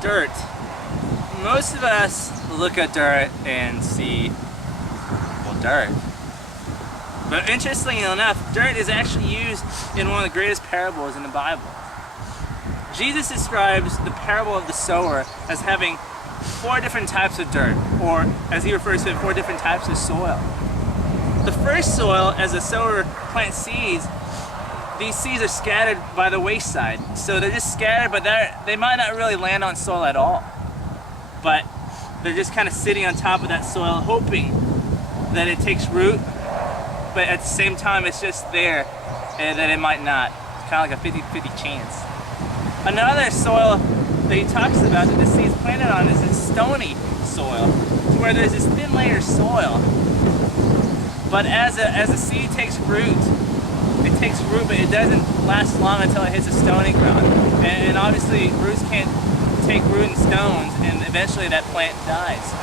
dirt. Most of us look at dirt and see, well, dirt. But interestingly enough, dirt is actually used in one of the greatest parables in the Bible. Jesus describes the parable of the sower as having 4 different types of dirt, or as he refers to it, 4 different types of soil. The first soil, as a sower plants seeds, these seeds are scattered by the wayside. So they're just scattered, but they might not really land on soil at all. But they're just kind of sitting on top of that soil, hoping that it takes root, but at the same time it's just there, and that it might not. It's kind of like a 50-50 chance. Another soil that he talks about that the seed's planted on is this stony soil, where there's this thin layer of soil. But as a seed takes root, but it doesn't last long until it hits a stony ground. And obviously roots can't take root in stones, and eventually that plant dies.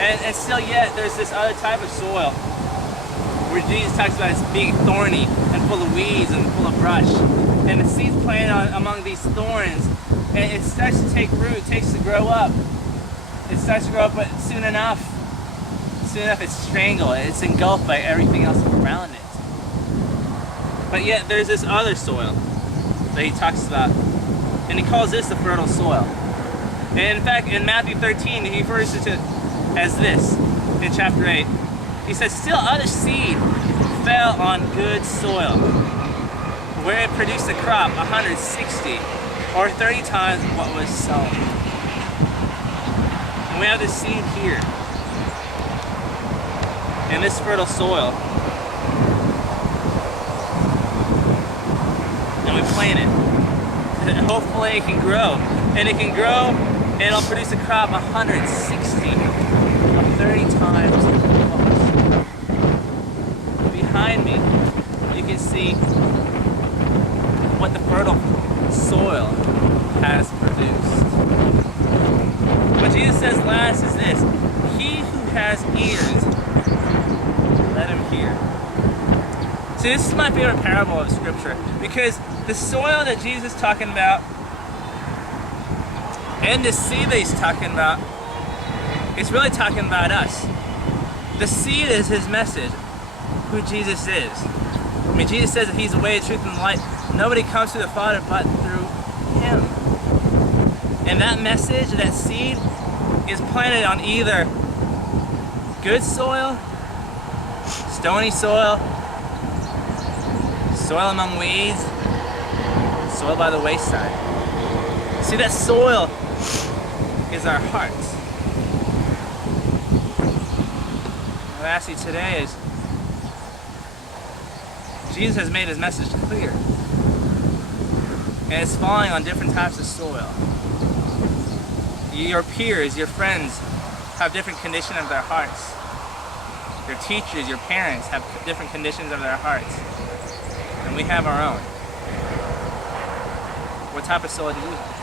And still yet, there's this other type of soil where Jesus talks about it being thorny and full of weeds and full of brush. And the seed's planted among these thorns, and it starts to take root, it takes to grow up. It starts to grow up, but soon enough it's strangled, it's engulfed by everything else around it. But yet there's this other soil that he talks about, and he calls this the fertile soil. And in fact, in Matthew 13, he refers to it as this, in chapter 8. He says, still other seed fell on good soil, where it produced a crop 160, or 30 times what was sown. And we have this seed here, in this fertile soil. And we plant it. And hopefully it can grow. And it can grow, and it'll produce a crop 160, or 30 times what was. Behind me, you can see what the fertile soil has produced. What Jesus says last is this: he who has ears, let him hear. So this is my favorite parable of Scripture, because the soil that Jesus is talking about and the seed that he's talking about is really talking about us. The seed is his message, who Jesus is. I mean, Jesus says that he's the way, the truth, and the light. Nobody comes to the Father but through him. And that message, that seed, is planted on either good soil, stony soil, soil among weeds, soil by the wayside. See, that soil is our hearts. What I ask you today is, Jesus has made his message clear, and it's falling on different types of soil. Your peers, your friends have different conditions of their hearts. Your teachers, your parents have different conditions of their hearts, and we have our own. What type of soil do you have?